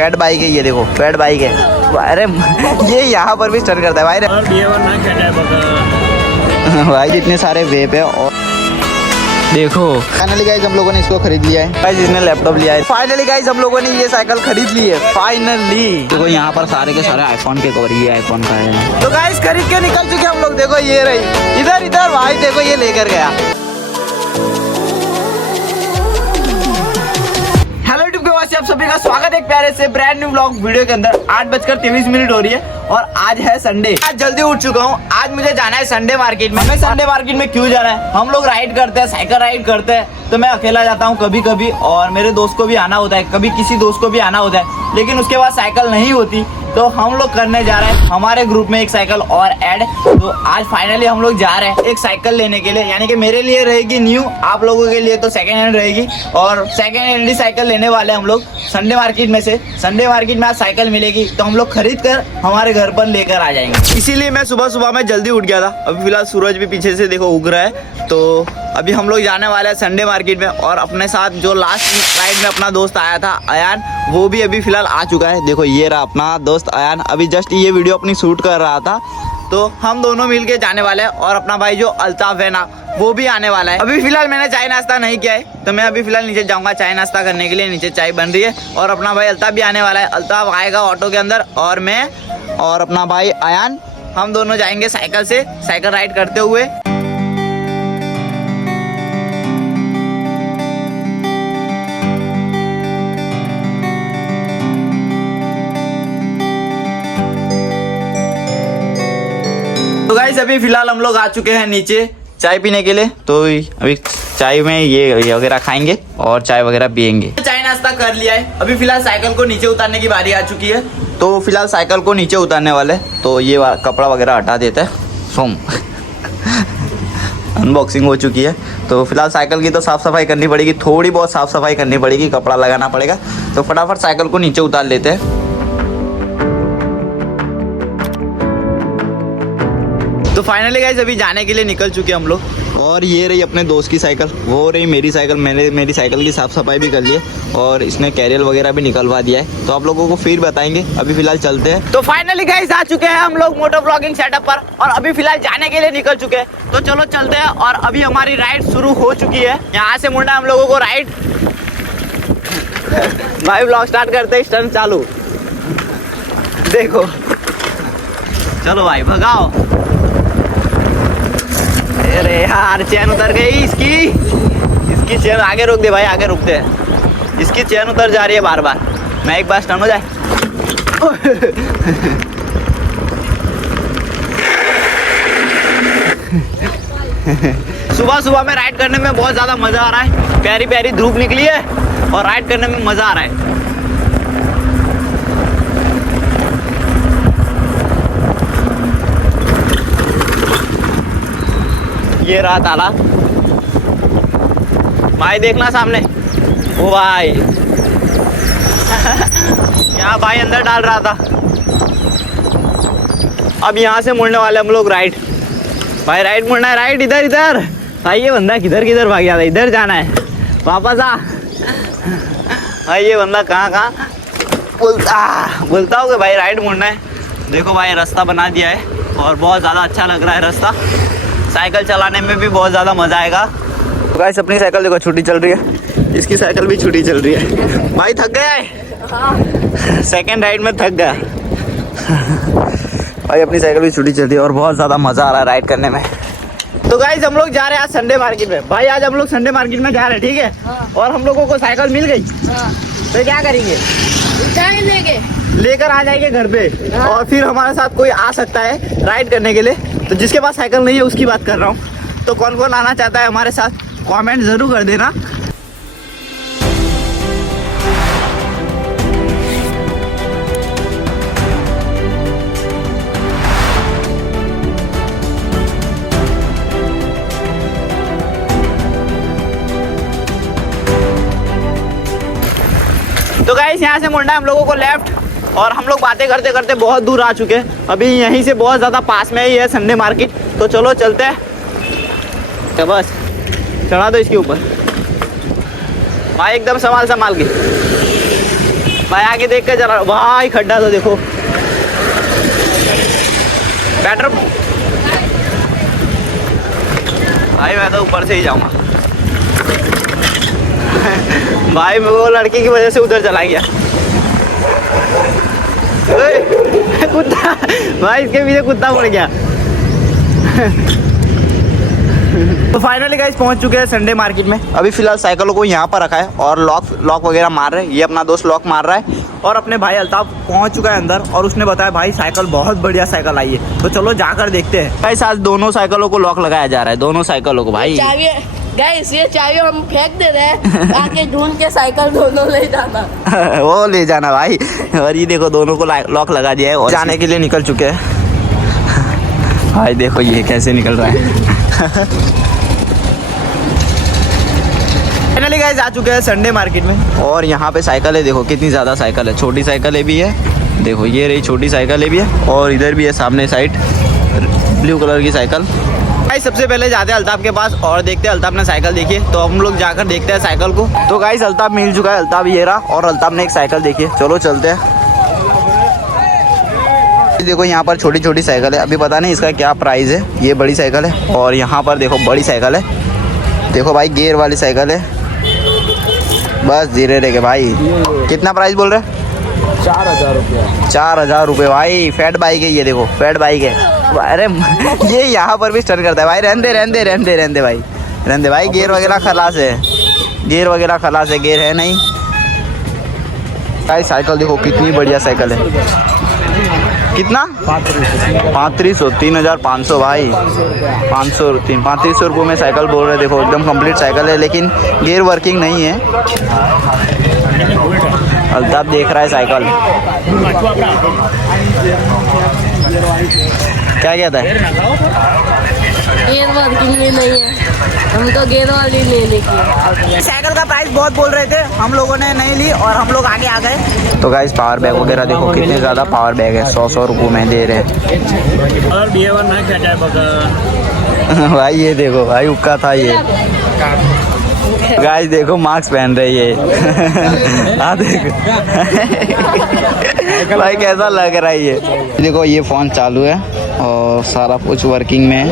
Fat bike है, ये देखो फैट बाइक है। अरे ये यहाँ पर भी स्टन करता है भाई। भाई इतने सारे वेप है। और देखो फाइनली गाइस हम लोगों ने इसको खरीद लिया है। गाइस इसने लैपटॉप लिया है। फाइनली गाइस हम लोगों ने ये साइकिल खरीद ली है फाइनली। देखो यहाँ पर सारे के सारे आईफोन के कवर, ये आईफोन का है। तो गाइस खरीद के निकल चुके हम लोग। देखो ये रही इधर इधर भाई, देखो ये लेकर गया। हेलो यूट्यूब के वासी, आप सभी का स्वागत है एक प्यारे से ब्रांड न्यू व्लॉग वीडियो के अंदर। 8:23 हो रही है और आज है संडे। आज जल्दी उठ चुका हूँ। आज मुझे जाना है संडे मार्केट में। हमें संडे मार्केट में क्यों जाना है? हम लोग राइड करते हैं, साइकिल राइड करते हैं। तो मैं अकेला जाता हूँ कभी कभी, और मेरे दोस्त को भी आना होता है, कभी किसी दोस्त को भी आना होता है। लेकिन उसके बाद साइकिल नहीं होती, तो हम लोग करने जा रहे हैं हमारे ग्रुप में एक साइकिल और ऐड। तो आज फाइनली हम लोग जा रहे हैं एक साइकिल लेने के लिए, यानी कि मेरे लिए रहेगी न्यू, आप लोगों के लिए तो सेकंड हैंड रहेगी। और सेकंड हैंड ही साइकिल लेने वाले हम लोग संडे मार्केट में से। संडे मार्केट में आज साइकिल मिलेगी, तो हम लोग खरीद कर हमारे घर पर लेकर आ जाएंगे। इसीलिए मैं सुबह सुबह में जल्दी उठ गया था। अभी फिलहाल सूरज भी पीछे से देखो उग रहा है। तो अभी हम लोग जाने वाले हैं संडे मार्केट में। और अपने साथ जो लास्ट राइड में अपना दोस्त आया था अयान, वो भी अभी फिलहाल आ चुका है। देखो ये रहा अपना दोस्त अयान, अभी जस्ट ये वीडियो अपनी शूट कर रहा था। तो हम दोनों मिलके जाने वाले हैं। और अपना भाई जो अल्ताफ है ना, वो भी आने वाला है। अभी फिलहाल मैंने चाय नाश्ता नहीं किया है, तो मैं अभी फिलहाल नीचे जाऊंगा चाय नाश्ता करने के लिए। नीचे चाय बन रही है और अपना भाई अल्ताफ भी आने वाला है। अल्ताफ आएगा ऑटो के अंदर, और मैं और अपना भाई अयान, हम दोनों जाएंगे साइकिल से, साइकिल राइड करते हुए। तो गाइस अभी फिलहाल हम लोग आ चुके हैं नीचे चाय पीने के लिए। तो अभी चाय में ये वगैरह खाएंगे और चाय वगैरह पियेंगे। चाय नाश्ता कर लिया है। अभी फिलहाल साइकिल को नीचे उतारने की बारी आ चुकी है। तो फिलहाल साइकिल को नीचे उतारने वाले, तो ये कपड़ा वगैरह हटा देते हैं। सोम अनबॉक्सिंग हो चुकी है। तो फिलहाल साइकिल की तो साफ़ सफाई करनी पड़ेगी, थोड़ी बहुत साफ़ सफाई करनी पड़ेगी, कपड़ा लगाना पड़ेगा। तो फटाफट साइकिल को नीचे उतार लेते हैं। तो फाइनली गाइस अभी जाने के लिए निकल चुके हम लोग। और ये रही अपने दोस्त की साइकिल, वो रही मेरी साइकिल। मैंने मेरी साइकिल की साफ़ सफाई भी कर ली है और इसने कैरियर वगैरह भी निकलवा दिया है। तो आप लोगों को फिर बताएंगे। अभी फिलहाल चलते हैं। तो फाइनली गाइस आ चुके हैं हम लोग मोटो ब्लॉगिंग सेटअप पर, और अभी फिलहाल जाने के लिए निकल चुके हैं। तो चलो चलते हैं। और अभी हमारी राइड शुरू हो चुकी है। यहाँ से मुंडा हम लोगों को राइड भाई ब्लॉग स्टार्ट करते हैं, स्टंट चालू। देखो चलो भाई भगाओ। अरे यार चैन उतर गई इसकी चैन। आगे रोक दे भाई, आगे रुक दे। इसकी चैन उतर जा रही है बार बार। मैं एक बार स्टन हो जाए। सुबह सुबह में राइड करने में बहुत ज़्यादा मज़ा आ रहा है। प्यारी प्यारी धूप निकली है और राइड करने में मज़ा आ रहा है। ये रहा ताला भाई, देखना सामने। ओ भाई क्या भाई अंदर डाल रहा था। अब यहाँ से मुड़ने वाले हम लोग राइट। भाई राइट मुड़ना है, राइट इधर इधर। भाई ये बंदा किधर किधर भाग गया था, इधर जाना है, वापस आ। भाई ये बंदा कहाँ बोलता होगा भाई राइट मुड़ना है। देखो भाई रास्ता बना दिया है और बहुत ज़्यादा अच्छा लग रहा है रास्ता। साइकिल चलाने में भी बहुत ज़्यादा मज़ा आएगा। गाइस अपनी साइकिल देखो छुट्टी चल रही है, इसकी साइकिल भी छुट्टी चल रही है। भाई थक गया है, सेकंड राइड में थक गया भाई। अपनी साइकिल भी छुट्टी चल रही है और बहुत ज़्यादा मज़ा आ रहा है राइड करने में। तो गाइस हम लोग जा रहे हैं आज संडे मार्केट में। भाई आज हम लोग संडे मार्केट में जा रहे हैं, ठीक है। और हम लोगों को साइकिल मिल गई। तो क्या करेंगे, लेकर आ जाएंगे घर पे। और फिर हमारे साथ कोई आ सकता है राइड करने के लिए। तो जिसके पास साइकिल नहीं है उसकी बात कर रहा हूँ। तो कौन कौन आना चाहता है हमारे साथ, कमेंट ज़रूर कर देना। तो गाइस यहाँ से मुड़ना है हम लोगों को लेफ्ट। और हम लोग बातें करते करते बहुत दूर आ चुके हैं। अभी यहीं से बहुत ज़्यादा पास में ही है संडे मार्केट। तो चलो चलते हैं। तो बस चढ़ा दो इसके ऊपर भाई, एकदम संभाल के। भाई आगे देख कर चला, भाई खड्डा तो देखो। बैटर भाई मैं तो ऊपर से ही जाऊंगा। भाई वो लड़के की वजह से उधर चला गया। कुत्ता भाई, इसके पीछे कुत्ता पड़ गया। तो फाइनली गाइस पहुंच चुके हैं संडे मार्केट में। अभी फिलहाल साइकिलों को यहाँ पर रखा है और लॉक वगैरह मार रहे हैं। ये अपना दोस्त लॉक मार रहा है और अपने भाई अल्ताफ पहुंच चुका है अंदर और उसने बताया भाई साइकिल बहुत बढ़िया साइकिल आई है। तो चलो जाकर देखते हैं। गाइस आज दोनों साइकिलों को लॉक लगाया जा रहा है, दोनों साइकिलों को। भाई गाइस ये चाबी हम फेंक दे रहे हैं, आके ढूंढ के साइकिल दोनों ले जाना। वो ले जाना भाई। और ये देखो दोनों को लॉक लगा दिया है और जाने के लिए निकल चुके हैं। भाई देखो ये कैसे निकल रहा है। फाइनली गाइस आ चुके हैं संडे मार्केट में और यहाँ पे साइकिल है। देखो कितनी ज़्यादा साइकिल है, छोटी साइकिलें भी है। देखो ये रही छोटी साइकिलें भी है और इधर भी है सामने साइड ब्लू कलर की साइकिल। गाइस सबसे पहले जाते हैं अल्ताफ के पास और देखते हैं अल्ताफ ने साइकिल देखी है। तो हम लोग जाकर देखते हैं साइकिल को। तो गाइस अल्ताफ मिल चुका है, अल्ताफ ये रहा और अल्ताफ ने एक साइकिल देखी है। चलो चलते हैं। देखो यहाँ पर छोटी छोटी साइकिल है, अभी पता नहीं इसका क्या प्राइस है। ये बड़ी साइकिल है और यहाँ पर देखो बड़ी साइकिल है। देखो भाई गियर वाली साइकिल है, बस धीरे रह के। भाई कितना प्राइस बोल रहे? 4,000 रुपया। 4,000 रुपये भाई। फैट बाइक है ये, देखो फैट बाइक है। अरे ये यहाँ पर भी स्टन करता है भाई। रहने दे भाई, रहने दे भाई। गियर वगैरह खलास है, गियर वगैरह खलास है, गियर है नहीं भाई। साइकिल देखो कितनी बढ़िया साइकिल है। कितना? 3500, 3,500 भाई। 3500 रुपये में साइकिल बोल रहे। देखो एकदम कंप्लीट साइकिल है लेकिन गियर वर्किंग नहीं है। अल्ताफ देख रहा है साइकिल। क्या कहता है? गियर वर्किंग भी नहीं है, हम तो गियर वाली लेने की। साइकिल का प्राइस बहुत बोल रहे थे, हम लोगों ने नहीं ली और हम लोग आगे आ गए। तो गाइस पावर बैग वगैरह देखो कितने ज़्यादा पावर बैग है। 100 रुपये में दे रहे हैं। भाई ये देखो भाई उक्का था ये। गाइस देखो मास्क पहन रहे ये। हाँ देखो भाई कैसा लग रहा है ये। देखो ये फ़ोन चालू है और सारा कुछ वर्किंग में है।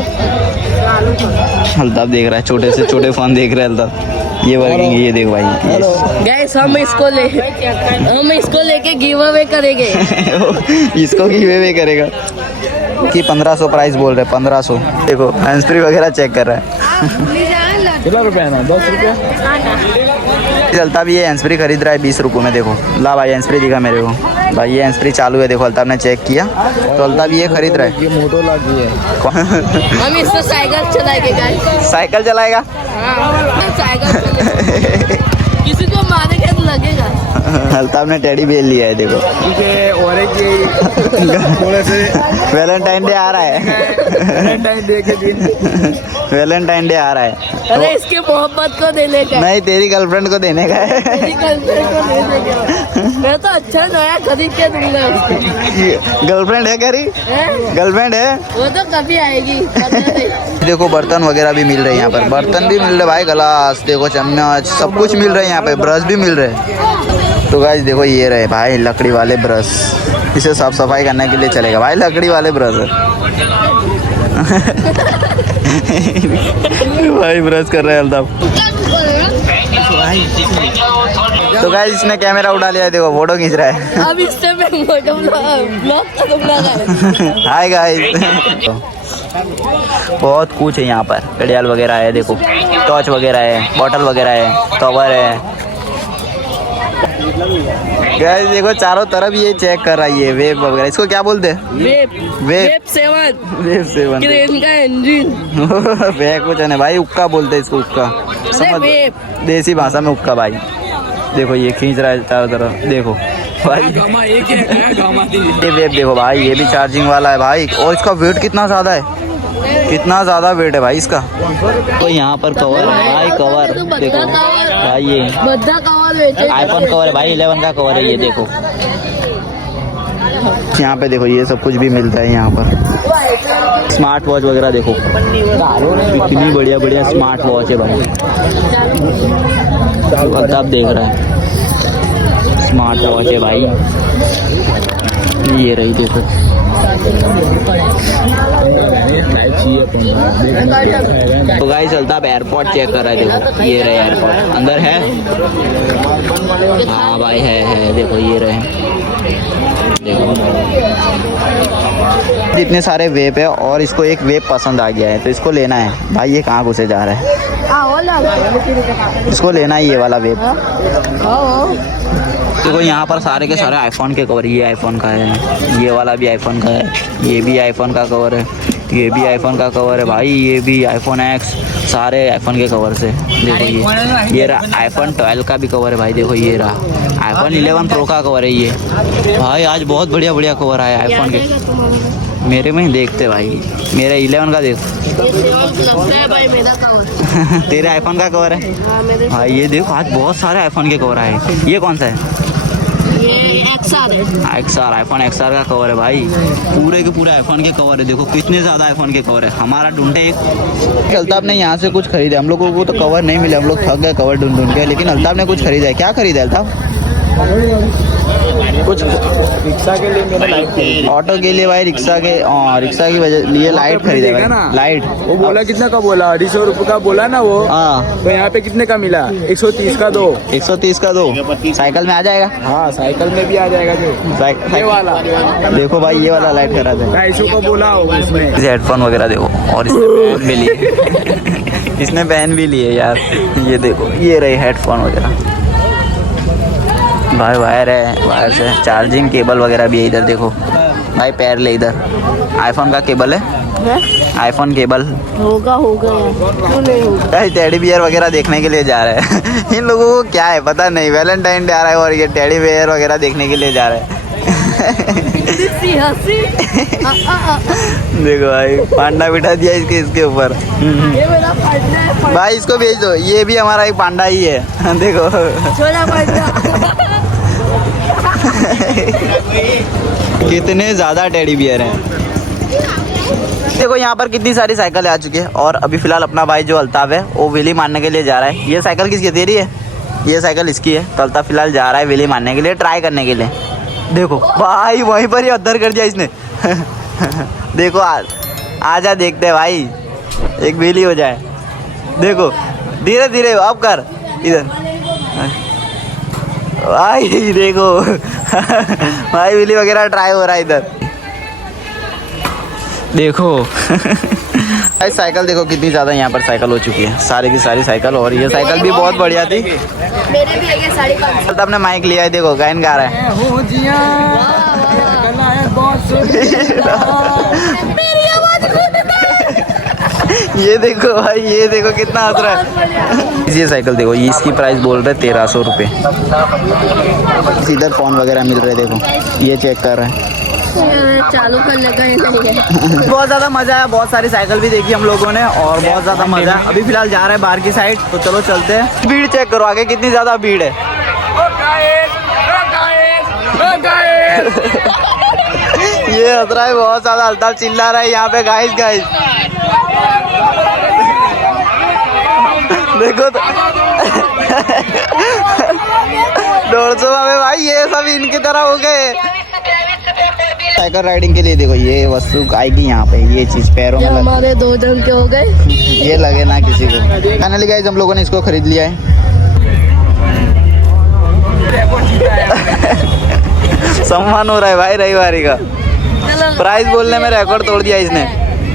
अल्ताफ देख रहा है, छोटे से छोटे फ़ोन देख रहे हैं अल्ताफ। ये वर्किंग है, ये देखो भाई। गाइस हम इसको लेके गिव अवे करेंगे। इसको गिव अवे करेगा कि 1500 प्राइस बोल रहे हैं। 1500। देखो हैंड्स फ्री वगैरह चेक कर रहा है। कितना रुपया है ना? 10 रुपया। अल्ताफ ये हैंड्स फ्री खरीद रहा है 20 रुपये में। देखो ला भाई हैंड्स फ्री दिखा मेरे को। भाई ये हैंड्स फ्री चालू है। देखो अल्ताफ ने चेक किया तो अल्ताफ ये खरीद रहा है। ये मोटोरोला की है। हम इससे साइकिल चलाएंगे गाइस। साइकिल चलाएगा? हाँ, साइकिल चलाएंगे। किसी को मारेंगे तो लगेगा। अल्ताफ ने टेडी बेल लिया है। देखो और एक थोड़े से वैलेंटाइन डे आ रहा है। वैलेंटाइन डे के दिन वैलेंटाइन डे आ रहा है। अरे इसके मोहब्बत को देने का। नहीं तेरी गर्लफ्रेंड को देने का है। तेरी गर्लफ्रेंड को देने का। मैं तो अच्छा नया खरीद के दूंगा उसको। गर्लफ्रेंड है करी? गर्लफ्रेंड है वो तो कभी आएगी। देखो बर्तन वगैरह भी मिल रहे हैं यहाँ पर। बर्तन भी मिल रहे भाई, गिलास देखो, चम्मच, सब कुछ मिल रहे हैं यहाँ पे। ब्रश भी मिल रहे हैं। तो गाइस देखो ये रहे भाई लकड़ी वाले ब्रश। इसे साफ सफाई करने के लिए चलेगा भाई। लकड़ी वाले ब्रश है। भाई ब्रश कर रहे हैं अल्ताफ। तो गाइस इसने कैमरा उठा लिया है। देखो फोटो खींच रहा है। अब इससे मैं फोटो ब्लॉग करूंगा। Hi guys. बहुत कुछ है यहाँ पर। घड़ियाल वगैरह है, देखो टॉर्च वगैरह है, बॉटल वगैरह है, कवर है। गाइस देखो चारों तरफ ये चेक कर रहा है ये वेब वगैरह। इसको क्या बोलते हैं? वेब 7 क्रेन का इंजन। वे कुछ है भाई, उक्का बोलते हैं इसको। उक्का समझ, देसी भाषा में उक्का भाई। देखो ये खींच रहा है चारों तरफ। देखो भाई ये वेब देखो भाई, ये भी चार्जिंग वाला है भाई। और इसका वेट कितना ज़्यादा है, कितना ज़्यादा वेट है भाई इसका। तो यहाँ पर कवर है भाई, कवर देखो भाई। ये आईफोन कवर है भाई, 11 का कवर है ये देखो। यहाँ पे देखो ये सब कुछ भी मिलता है यहाँ पर। स्मार्ट वॉच वगैरह देखो कितनी बढ़िया बढ़िया स्मार्ट वॉच है भाई। अल्ताफ देख रहा है। स्मार्ट वॉच है भाई, ये रही देखो। तो गाइस अल्ताफ एयरपोर्ट चेक कर रहा है, देखो ये रहे एयरपोर्ट, अंदर है। हाँ भाई है, देखो ये रहे, देखो इतने सारे वेप है और इसको एक वेप पसंद आ गया है तो इसको लेना है। भाई ये कहाँ घुसे जा रहा है, इसको लेना है ये वाला वेप। देखो यहाँ पर सारे के सारे आईफोन के कवर, ये आईफोन का है, ये वाला भी आईफोन का है, ये भी आईफोन का कवर है, ये भी आईफोन का कवर है भाई, ये भी आईफोन एक्स, सारे आईफोन के कवर से। देखो ये रहा आईफोन 12 का भी कवर है भाई, देखो ये रहा आईफोन 11 प्रो का कवर है ये। भाई आज बहुत बढ़िया बढ़िया कवर आया आईफोन के, मेरे में ही देखते भाई, मेरा 11 का देख। तेरे आईफोन का कवर है भाई, ये देखो आज बहुत सारे आईफोन के कवर आए। ये कौन सा है? ये XR, आईफोन XR का कवर है भाई, पूरे के पूरे आईफोन के कवर है। देखो कितने ज़्यादा आईफोन के कवर है। हमारा ढूंढे एक अल्ताफ ने यहाँ से कुछ खरीदा, हम लोगों को तो कवर नहीं मिले, हम लोग थक गए कवर ढूंढ ढूंढ के, लेकिन अल्ताफ ने कुछ खरीदा है। क्या खरीदा अल्ताफ? कुछ रिक्शा के लिए मेरा लाइट, ऑटो के लिए भाई, रिक्शा की वजह लिए लाइट खरीदे भाई, लाइट। वो बोला कितना का बोला, 250 रुपये का बोला ना वो। हाँ तो यहाँ पे कितने का मिला? 130 का दो। 130 का दो, साइकिल में आ जाएगा। हाँ साइकिल में भी आ जाएगा जो ये वाला। देखो भाई ये वाला लाइट करा दे, 250 का बोला उसमें। हेडफोन वगैरह देखो, और इसने बैन भी लिए इसने बैन भी लिए यार, ये देखो ये रहे हेडफोन वगैरह भाई, वायर है, वायर से चार्जिंग केबल वगैरह भी है। इधर देखो भाई पैर ले, इधर आईफोन का केबल है, आईफोन केबल होगा क्यों नहीं होगा। टेडी बियर वगैरह देखने के लिए जा रहे हैं इन लोगों को क्या है पता नहीं, वैलेंटाइन डे आ रहा है और ये टेडी बियर वगैरह देखने के लिए जा रहे हैं देखो भाई पांडा बिठा दिया इसके ऊपर भाई, इसको भेज दो, ये भी हमारा एक पांडा ही है देखो कितने ज्यादा टेडी बियर हैं। देखो यहाँ पर कितनी सारी साइकिल आ चुकी है और अभी फिलहाल अपना भाई जो अल्ताफ है वो व्हीली मारने के लिए जा रहा है। ये साइकिल किसकी, तेरी है? ये साइकिल इसकी है। तो अल्ताफ फिलहाल जा रहा है व्हीली मारने के लिए, ट्राई करने के लिए। देखो भाई वहीं पर ही अद्धर कर दिया इसने देखो आजा देखते हैं भाई, एक व्हीली हो जाए। देखो धीरे धीरे अब कर इधर भाई, देखो भाई व्हीली वगैरह ट्राई हो रहा है इधर देखो भाई साइकिल देखो कितनी ज़्यादा यहाँ पर साइकिल हो चुकी है, सारी की सारी साइकिल। और ये साइकिल भी बहुत बढ़िया थी। मेरे भी है 550। तो अपने माइक लिया है, देखो गायन गा रहा है ये देखो भाई, ये देखो कितना हंस रहा है। ये साइकिल देखो, ये इसकी प्राइस बोल रहे 1300 रुपये। इधर फोन वगैरह मिल रहे, देखो ये चेक कर रहे हैं, चालू करने का ही नहीं है बहुत ज़्यादा मज़ा आया, बहुत सारी साइकिल भी देखी हम लोगों ने और बहुत ज़्यादा मज़ा है। अभी फिलहाल जा रहे हैं बाहर की साइड, तो चलो चलते हैं। भीड़ चेक करो आगे कितनी ज़्यादा भीड़ है ये हंस रहा है बहुत ज़्यादा, अल्ताफ चिल्ला रहा है यहाँ पे गाइस गाइस देखो तो 150 में भाई ये सब इनकी तरह हो गए। साइकिल राइडिंग के लिए देखो ये वस्तु आएगी यहाँ पे, ये चीज पैरों में हमारे 2 जन के हो गए, ये लगे ना किसी को। फाइनली गाइस हम लोगों ने इसको खरीद लिया है सम्मान हो रहा है भाई रविवारी का, प्राइस बोलने में रिकॉर्ड तोड़ दिया इसने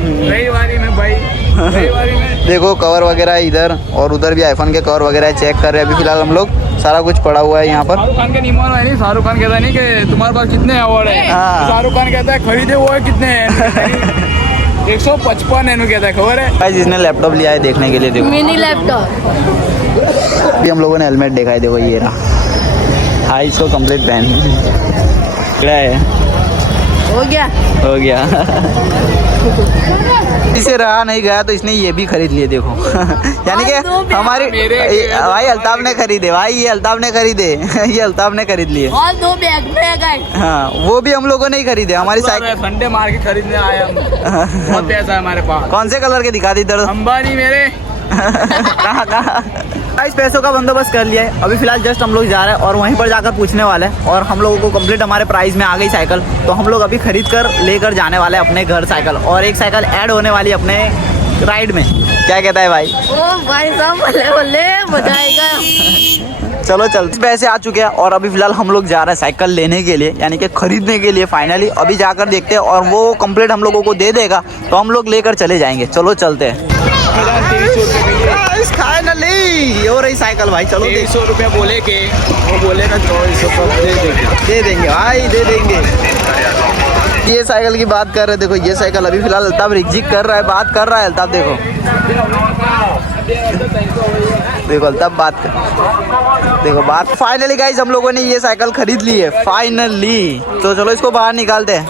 रविवारी में भाई, रविवारी में देखो कवर वगैरह इधर और उधर भी आईफोन के कवर वगैरह चेक कर रहे हैं। अभी फिलहाल हम लोग सारा कुछ पड़ा हुआ है यहाँ पर। शाहरुख खान के नियमों है नहीं, शाहरुख खान कहता नहीं कि तुम्हारे पास कितने अवार्ड है, हाँ। शाहरुख खान कहता है खरीदे हुए कितने हैं 155 है, कहता है खबर है भाई जिसने लैपटॉप लिया है देखने के लिए देखो, मिनी लैपटॉप। अभी हम लोगों ने हेलमेट देखा है, देखो ये रहा। हाँ इसको कंप्लीट पहन है, हो गया इसे रहा नहीं गया तो इसने ये भी खरीद लिए देखो यानी कि हमारी भाई अल्ताफ ने खरीदे भाई, ये अल्ताफ ने खरीदे ये अल्ताफ ने खरीद लिए और 2 बैग में गए। हाँ वो भी हम लोगों ने ही खरीदे। हमारी साइकिल संडे मार के खरीदने आए हम, बहुत पैसा है हमारे पास। कौन से कलर के दिखा दी इधर अंबानी मेरे कहाँ इस पैसों का बंदोबस्त कर लिया है। अभी फिलहाल जस्ट हम लोग जा रहे हैं और वहीं पर जाकर पूछने वाले हैं और हम लोगों को कंप्लीट हमारे प्राइस में आ गई साइकिल, तो हम लोग अभी खरीद कर लेकर जाने वाले हैं अपने घर साइकिल, और एक साइकिल ऐड होने वाली है अपने राइड में। क्या कहता है भाई? ओ भाई साहब बल्ले बल्ले मजा आएगा। चलो चलते। पैसे आ चुके हैं और अभी फिलहाल हम लोग जा रहे हैं साइकिल लेने के लिए, यानी कि खरीदने के लिए फाइनली। अभी जाकर देखते हैं और वो कंप्लीट हम लोगों को दे देगा तो हम लोग लेकर चले जाएंगे। चलो चलते हैं। फाइनली हो रही साइकिल भाई। चलो 150 रुपया बोले के वो बोलेगा 2400 दे देंगे भाई, दे देंगे। ये साइकिल की बात कर रहे, देखो ये साइकिल अभी फिलहाल अल्ताफ रिक्जिक कर रहा है, बात कर रहा है अल्ताफ। देखो देखो अल्ताफ बात कर, देखो बात। फाइनली गाइस हम लोगों ने ये साइकिल खरीद ली है फाइनली। तो चलो इसको बाहर निकालते हैं,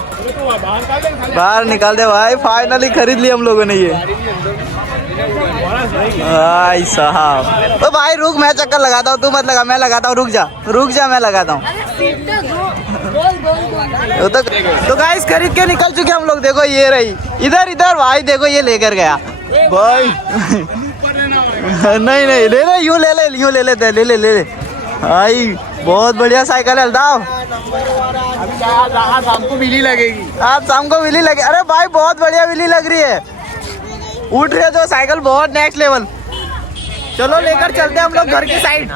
बाहर निकालते भाई। फाइनली खरीद ली हम लोगों ने ये। भाई साहब तो भाई रुक, मैं चक्कर लगाता हूँ, तू मत लगा, मैं लगाता हूँ। रुक जा रुक जा, मैं लगाता हूँ। तो गाइस खरीद के निकल चुके हम लोग। देखो ये रही, इधर इधर भाई, देखो ये लेकर गया भाई। नहीं नहीं ले ले, यूं ले ले, यूं ले लेते, ले ले ले ले भाई। बहुत बढ़िया साइकिल है अल्ताफ। आज हमको बिजली लगेगी, आज शाम को विली लगे। अरे भाई बहुत बढ़िया विली लग रही है, उठ रही है जो साइकिल, बहुत नेक्स्ट लेवल। चलो लेकर चलते हैं हम लोग घर की साइड।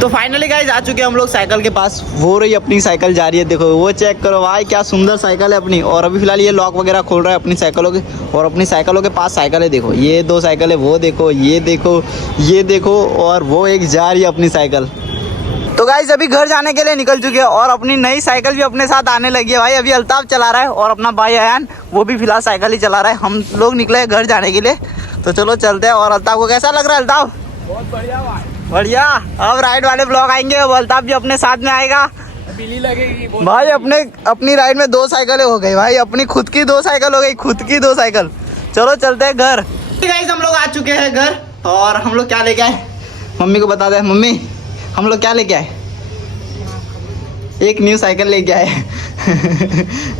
तो फाइनली गाइस आ चुके हैं हम लोग साइकिल के पास। वो रही अपनी साइकिल जा रही है, देखो वो चेक करो भाई, क्या सुंदर साइकिल है अपनी। और अभी फिलहाल ये लॉक वगैरह खोल रहा है अपनी साइकिलों के, और अपनी साइकिलों के पास साइकिल है। देखो ये 2 साइकिल है, वो देखो, ये देखो, ये देखो, और वो एक जा रही है अपनी साइकिल। तो गाइस अभी घर जाने के लिए निकल चुके हैं और अपनी नई साइकिल भी अपने साथ आने लगी है भाई। अभी अल्ताफ चला रहा है और अपना भाई अयान वो भी फिलहाल साइकिल ही चला रहा है। हम लोग निकले हैं घर जाने के लिए, तो चलो चलते हैं। और अल्ताफ को कैसा लग रहा है अल्ताफ? बहुत बढ़िया भाई, बढ़िया। अब राइड वाले ब्लॉग आएंगे, अब अल्ताफ भी अपने साथ में आएगा बिजली लगेगी भाई। अपनी राइड में 2 साइकिलें हो गई भाई, अपनी खुद की 2 साइकिल हो गई, खुद की 2 साइकिल। चलो चलते हैं घर। गाइस हम लोग आ चुके हैं घर और हम लोग क्या लेके आए मम्मी को बता दे। मम्मी हम लोग क्या लेके आए? एक न्यू साइकिल लेके आए।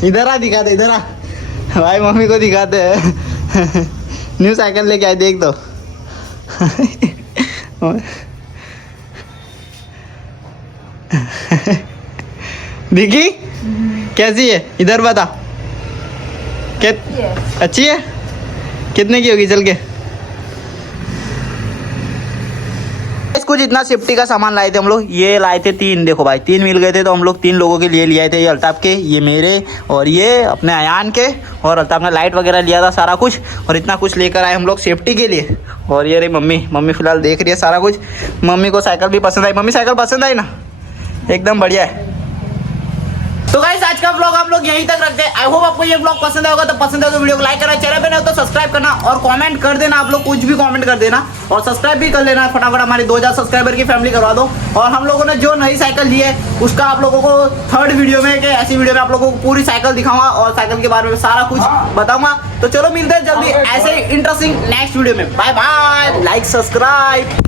इधर आ, दिखाते, इधर आ भाई, मम्मी को दिखाते हैं। न्यू साइकिल लेके आए, देख दो। देखी कैसी है? इधर बता, अच्छी है? कितने की होगी? चल के कुछ इतना सेफ्टी का सामान लाए थे हम लोग। ये लाए थे 3, देखो भाई 3 मिल गए थे, तो हम लोग 3 लोगों के लिए लिए थे। ये अल्ताफ के, ये मेरे, और ये अपने अयान के। और अल्ताफ ने लाइट वगैरह लिया था सारा कुछ, और इतना कुछ लेकर आए हम लोग सेफ्टी के लिए। और ये रही मम्मी फिलहाल देख रही है सारा कुछ। मम्मी को साइकिल भी पसंद आई। मम्मी साइकिल पसंद आई ना? एकदम बढ़िया है। तो गाइस आज का ब्लॉग आप लोग यहीं तक रखते हैं। आई होप आपको ये ब्लॉग पसंद आएगा, तो पसंद है तो वीडियो को लाइक करना, चैनल पे नहीं हो तो सब्सक्राइब करना, और कमेंट कर देना। आप लोग कुछ भी कमेंट कर देना और सब्सक्राइब भी कर लेना फटाफट। हमारी 2000 सब्सक्राइबर की फैमिली करवा दो। और हम लोगों ने जो नई साइकिल ली है उसका आप लोगों को 3rd वीडियो में, कि ऐसी वीडियो में आप लोगों को पूरी साइकिल दिखाऊंगा और साइकिल के बारे में सारा कुछ बताऊंगा। तो चलो मिलते हैं जल्दी ऐसे इंटरेस्टिंग नेक्स्ट वीडियो में। Bye bye, like subscribe.